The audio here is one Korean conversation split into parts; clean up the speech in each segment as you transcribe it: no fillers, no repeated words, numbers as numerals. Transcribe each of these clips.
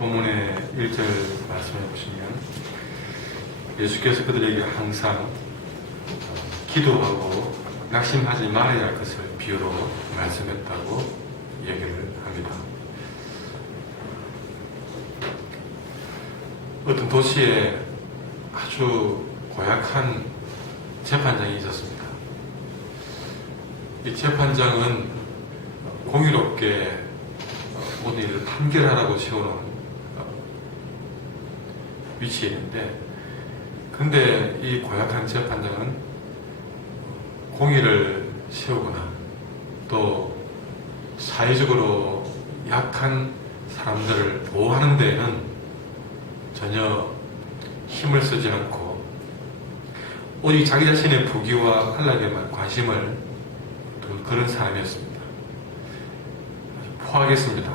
본문의 1절 말씀해 보시면 예수께서 그들에게 항상 기도하고 낙심하지 말아야 할 것을 비유로 말씀했다고 얘기를 합니다. 어떤 도시에 아주 고약한 재판장이 있었습니다. 이 재판장은 공의롭게 모든 일을 판결하라고 세워놓은 위치에 있는데, 근데 이 고약한 재판장은 공의를 세우거나 또 사회적으로 약한 사람들을 보호하는 데에는 전혀 힘을 쓰지 않고 오직 자기 자신의 부귀와 안락에만 관심을 둔 그런 사람이었습니다. 포하겠습니다.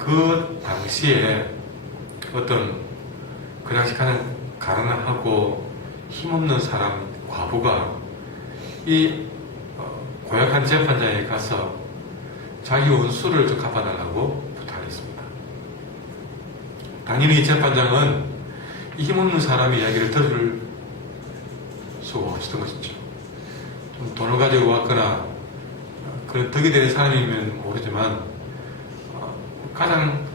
그 당시에 어떤 그 당시 가장 가난하고 힘없는 사람 과부가 이 고약한 재판장에 가서 자기 원수를 좀 갚아달라고 부탁했습니다. 당연히 이 재판장은 이 힘없는 사람의 이야기를 들을 수가 없었던 것이죠. 좀 돈을 가지고 왔거나 그런 덕이 되는 사람이면 모르지만 가장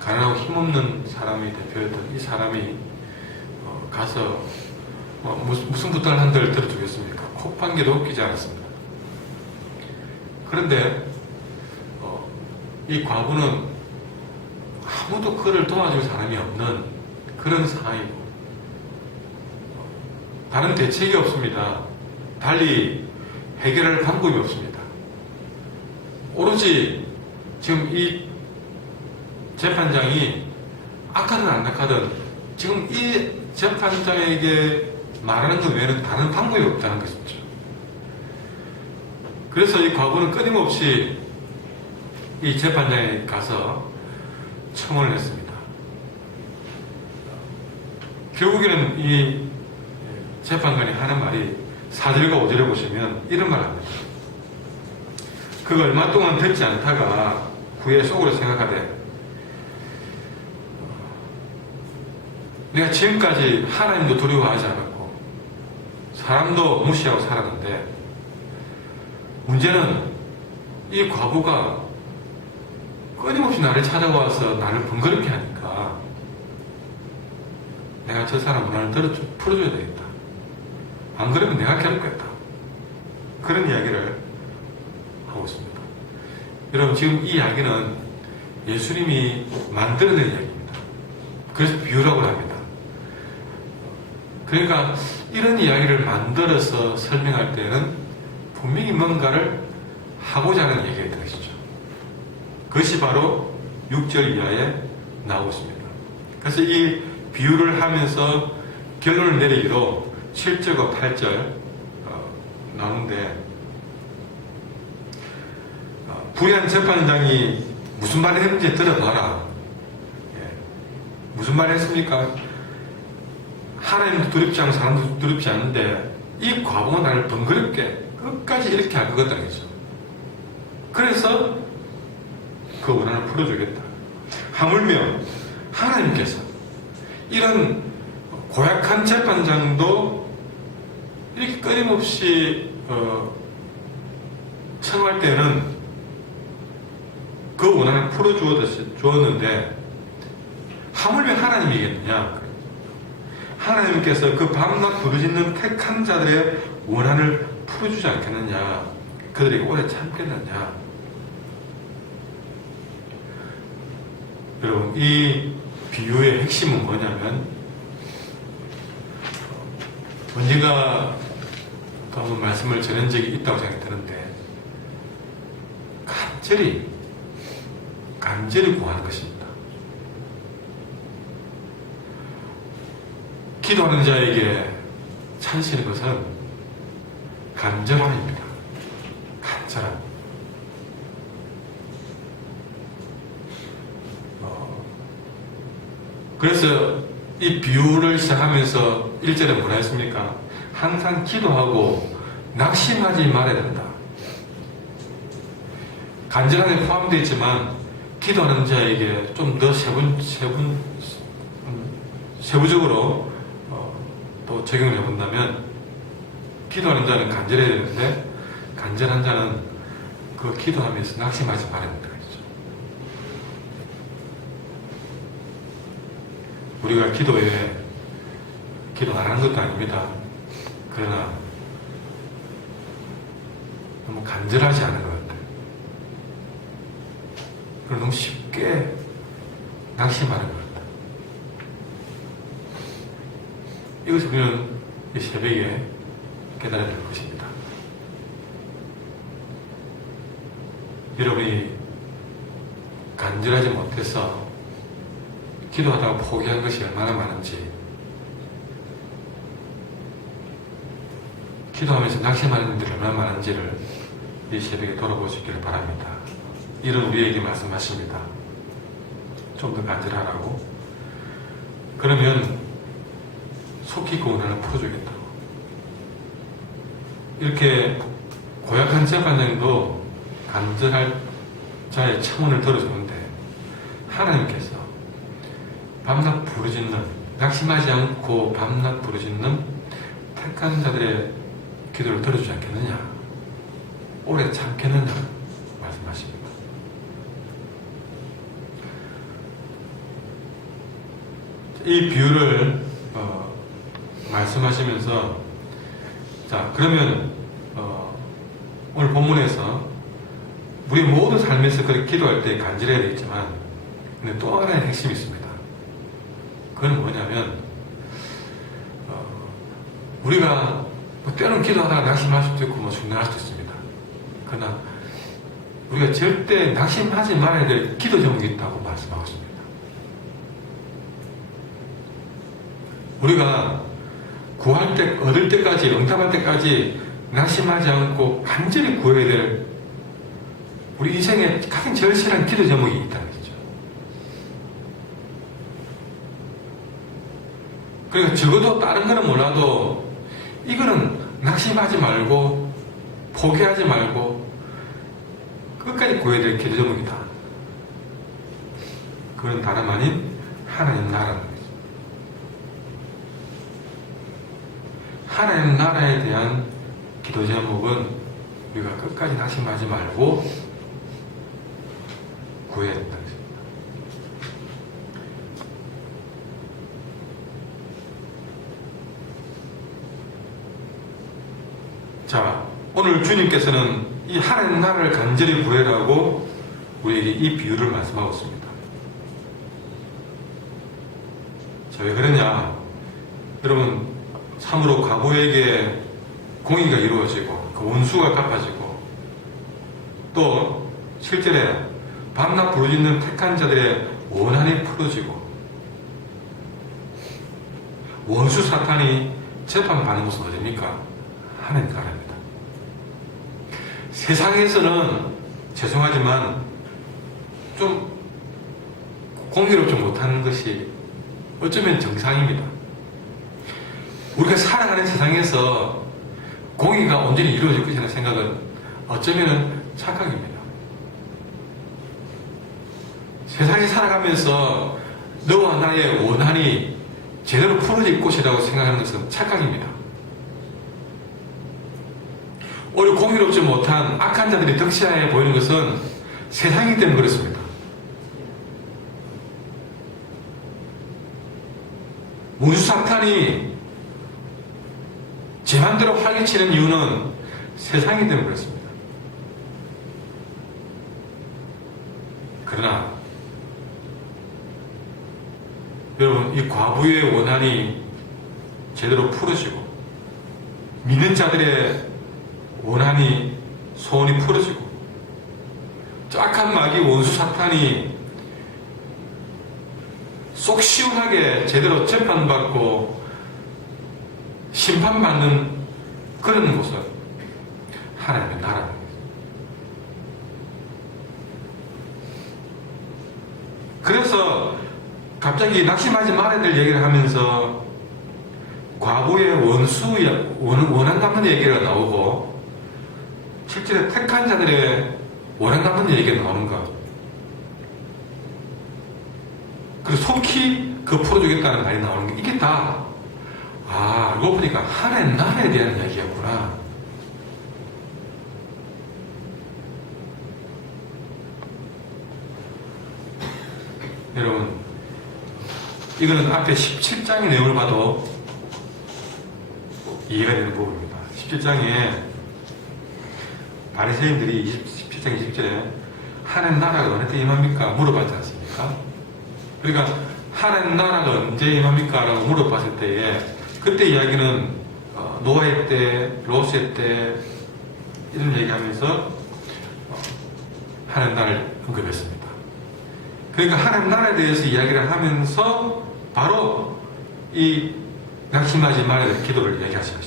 가난하고 힘없는 사람이 대표였던 이 사람이 가서 무슨 부탁을 한들 들어주겠습니까? 콧방귀도 웃기지 않았습니다. 그런데 이 과부는 아무도 그를 도와줄 사람이 없는 그런 상황이고 다른 대책이 없습니다. 달리 해결할 방법이 없습니다. 오로지 지금 이 재판장이 악하든 안 악하든 지금 이 재판장에게 말하는 것 외에는 다른 방법이 없다는 것이죠. 그래서 이 과부는 끊임없이 이 재판장에 가서 청원을 했습니다. 결국에는 이 재판관이 하는 말이 4절과 5절에 보시면 이런 말 합니다. 그가 얼마 동안 듣지 않다가 후에 속으로 생각하되 내가 지금까지 하나님도 두려워하지 않았고 사람도 무시하고 살았는데 문제는 이 과부가 끊임없이 나를 찾아와서 나를 번거롭게 하니까 내가 저 사람 문화를 풀어줘야 되겠다. 안 그러면 내가 괴롭겠다. 그런 이야기를 하고 있습니다. 여러분, 지금 이 이야기는 예수님이 만들어낸 이야기입니다. 그래서 비유라고 합니다. 그러니까 이런 이야기를 만들어서 설명할 때는 분명히 뭔가를 하고자 하는 얘기가 있는 것이죠. 그것이 바로 6절 이하에 나오고 있습니다. 그래서 이 비유를 하면서 결론을 내리기로 7절과 8절 나오는데, 부유한 재판장이 무슨 말을 했는지 들어봐라. 무슨 말을 했습니까? 하나님도 두렵지 않고 사람도 두렵지 않은데 이 과부가 나를 번거롭게 끝까지 이렇게 할 것 같다는 거죠. 그래서 그 원한을 풀어주겠다. 하물며 하나님께서 이런 고약한 재판장도 이렇게 끊임없이 청할 때는 그 원한을 풀어주었는데 하물며 하나님이겠느냐? 하나님께서 그 밤낮 부르짖는 택한 자들의 원한을 풀어주지 않겠느냐? 그들에게 오래 참겠느냐? 여러분, 이 비유의 핵심은 뭐냐면 언젠가 또 한번 말씀을 전한 적이 있다고 생각이 드는데 간절히 구하는 것입니다. 기도하는 자에게 찬시는 것은 간절함입니다. 간절함. 그래서 이 비유를 시작하면서 1절에 뭐라 했습니까? 항상 기도하고 낙심하지 말아야 된다. 간절함에 포함되어 있지만 기도하는 자에게 좀 더 세부적으로 또 적용을 해본다면, 기도하는 자는 간절해야 되는데 간절한 자는 그 기도하면서 낙심하지 말아야 된다. 우리가 기도 안 하는 것도 아닙니다. 그러나 너무 간절하지 않은 것 같아요. 그리고 너무 쉽게 낙심하는 것 같아요. 이것을 우리는 이 새벽에 깨달아야 될 것입니다. 여러분이 간절하지 못해서 기도하다가 포기한 것이 얼마나 많은지, 기도하면서 낙심하는 분들이 얼마나 많은지를 이 새벽에 돌아보시기를 바랍니다. 이런 우리에게 말씀하십니다. 좀 더 간절하라고. 그러면 속히 그 원한을 풀어주겠다고. 이렇게 고약한 재판장도 간절할 자의 청원을 들어주는데, 하나님께서 밤낮 부르짖는, 낙심하지 않고 밤낮 부르짖는 택한 자들의 기도를 들어주지 않겠느냐, 오래 참겠느냐 말씀하십니다. 이 비유를 말씀하시면서, 자, 그러면 오늘 본문에서 우리 모든 삶에서 그렇게 기도할 때 간절해야 되겠지만, 근데 또 하나의 핵심이 있습니다. 그건 뭐냐면, 우리가 때로는 기도하다가 낙심할 수도 있고 중단할 수도 있습니다. 그러나 우리가 절대 낙심하지 말아야 될 기도 제목이 있다고 말씀하고 있습니다. 우리가 구할 때, 얻을 때까지, 응답할 때까지 낙심하지 않고 간절히 구해야 될 우리 인생의 가장 절실한 기도 제목이 있다는 거죠. 그러니까 적어도 다른 거는 몰라도 이거는 낙심하지 말고 포기하지 말고 끝까지 구해야 될 기도 제목이다. 그건 다름 아닌 하나님 나라는 거죠. 하나님 나라에 대한 기도 제목은 우리가 끝까지 낙심하지 말고 구해야 된다는 것입니다. 자, 오늘 주님께서는 이 하나님 나라를 간절히 구해라고 우리에게 이 비유를 말씀하고 있습니다. 자, 왜 그러냐? 여러분, 참으로 과부에게 공의가 이루어지고 그 원수가 갚아지고, 또 실제로 밤낮 부르짖는 택한 자들의 원한이 풀어지고, 원수 사탄이 재판받는 것은 어딥니까? 하나님 나라입니다. 세상에서는 죄송하지만 좀 공의롭지 못하는 것이 어쩌면 정상입니다. 우리가 살아가는 세상에서 공의가 온전히 이루어질 것이라는 생각은 어쩌면 착각입니다. 세상에 살아가면서 너와 나의 원한이 제대로 풀어질 것이라고 생각하는 것은 착각입니다. 오히려 공의롭지 못한 악한 자들이 덕시하에 보이는 것은 세상이기 때문에 그렇습니다. 원수 사탄이 제 맘대로 활개치는 이유는 세상이기 때문에 그렇습니다. 그러나 여러분, 이 과부의 원한이 제대로 풀어지고, 믿는 자들의 원한이, 소원이 풀어지고, 악한 마귀 원수 사탄이 속 시원하게 제대로 재판받고 심판받는 그런 곳은 하나님의 나라입니다. 그래서 갑자기 낙심하지 말아야 될 얘기를 하면서 과부의 원한 갚는 얘기가 나오고, 실제로 택한 자들의 원한 갚는 얘기가 나오는 것, 그 풀어주겠다는 말이 나오는 게 이게 다 알고 보니까 하나님 나라에 대한 이야기였구나. 여러분, 이거는 앞에 17장의 내용을 봐도 이해가 되는 부분입니다. 17장에 바리새인들이 17장 20절에 하나님 나라가 언제 임합니까? 물어봤지 않습니까? 그러니까 하나님 나라가 언제 임합니까? 라고 물어봤을 때에 그때 이야기는 노아의 때, 롯의 때 이런 얘기하면서 하나님 나라를 언급했습니다. 그러니까 하나님 나라에 대해서 이야기를 하면서 바로 이 낙심하지 말아야 될 기도를 얘기하시죠.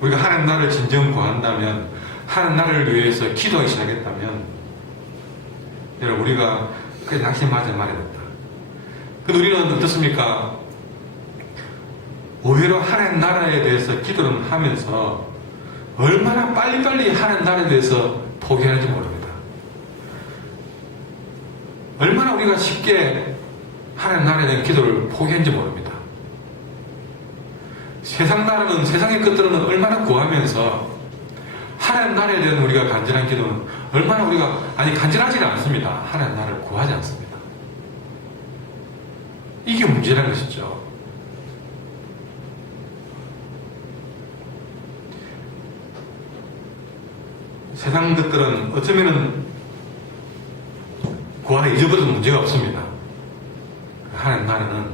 우리가 하나님 나라를 진정 구한다면, 하나님 나라를 위해서 기도하기 시작했다면, 여러분, 우리가 그 낙심하지 말아야 된다. 근데 우리는 어떻습니까? 오히려 하나님 나라에 대해서 기도를 하면서 얼마나 빨리빨리 하나님 나라에 대해서 포기하는지 모릅니다. 얼마나 우리가 쉽게 하나님 나라에 대한 기도를 포기했는지 모릅니다. 세상 나라는, 세상의 것들은 얼마나 구하면서 하나님 나라에 대한 우리가 간절한 기도는 얼마나 우리가, 간절하지는 않습니다. 하나님 나라를 구하지 않습니다. 이게 문제라는 것이죠. 세상 것들은 어쩌면은 구하다 잊어버려도 문제가 없습니다. 하나님 나라는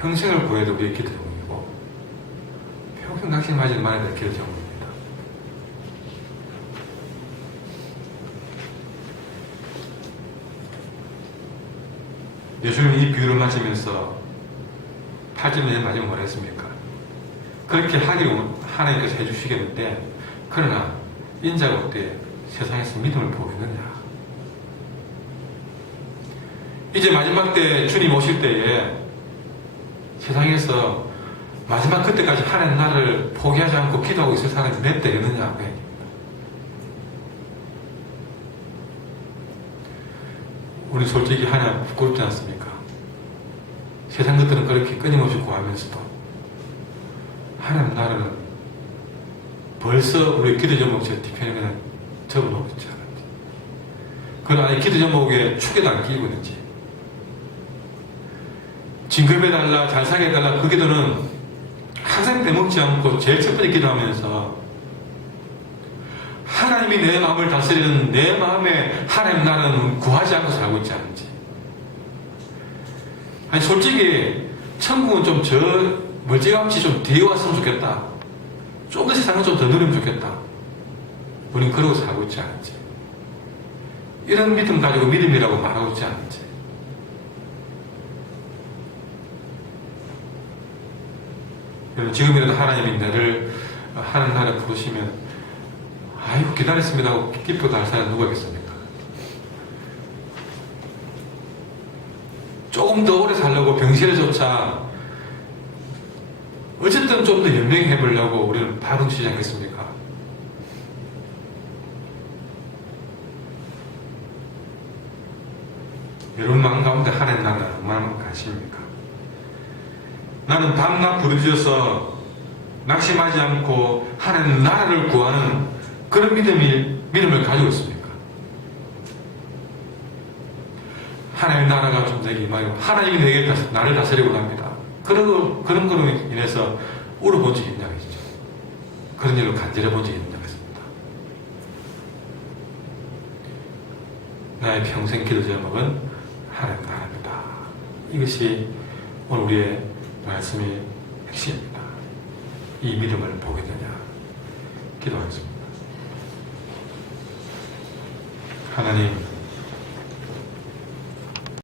평생을 구해도 우리의 기도 제목이고 평생 낙심하지 말아야 될 기도 제목입니다. 예수님은 이 비유를 마치면서 8절에 마지막 뭐라 했습니까? 그렇게 하기를 하나님께서 해주시겠는데 그러나 인자가 어때 세상에서 믿음을 보겠느냐? 이제 마지막 때 주님 오실 때에 세상에서 마지막 그때까지 하나님 나라를 포기하지 않고 기도하고 있을 사람이 몇 되겠느냐? 우리 솔직히 하나 부끄럽지 않습니까? 세상 것들은 그렇게 끊임없이 구하면서도 하나님 나라는 벌써 우리 기도 제목에 뒤편에 그냥 접어놓고 있지 않은지, 그건 아니 기도 제목에 축에도 안 끼고 있는지, 진급해달라, 잘 살게 해달라, 그 기도는 항상 빼먹지 않고 제일 첫 번째 기도하면서 하나님이 내 마음을 다스리는 내 마음에 하나님 나라는 구하지 않고 살고 있지 않은지. 솔직히 천국은 좀 멀찌감치 좀 뒤에 왔으면 좋겠다. 좀 더 세상을 좀 더 누리면 좋겠다. 우린 그러고 살고 있지 않은지. 이런 믿음 가지고 믿음이라고 말하고 있지 않은지. 여러분, 지금이라도 하나님이 나를 하나님 나라에 부르시면 아이고 기다렸습니다 하고 기쁘게 갈 사람 누가 있겠습니까? 조금 더 오래 살려고 병실에조차 어쨌든 좀 더 연명해 보려고 우리는 바로 시작했습니까? 여러분 마음 가운데 하나님 나라 얼마나 가십니까? 나는 밤낮 부르짖어서 낙심하지 않고 하나님 나라를 구하는 그런 믿음을 가지고 있습니까? 하나님 나라가 좀 내게 임하고 하나님이 내게 나를 다스리고 합니다. 그런 거로 인해서 울어본 적이 있냐고 했죠. 그런 일로 간절해 본 적이 있냐고 했습니다. 나의 평생 기도 제목은 하나님 나라입니다. 이것이 오늘 우리의 말씀의 핵심입니다. 이 믿음을 보겠느냐? 기도하겠습니다. 하나님,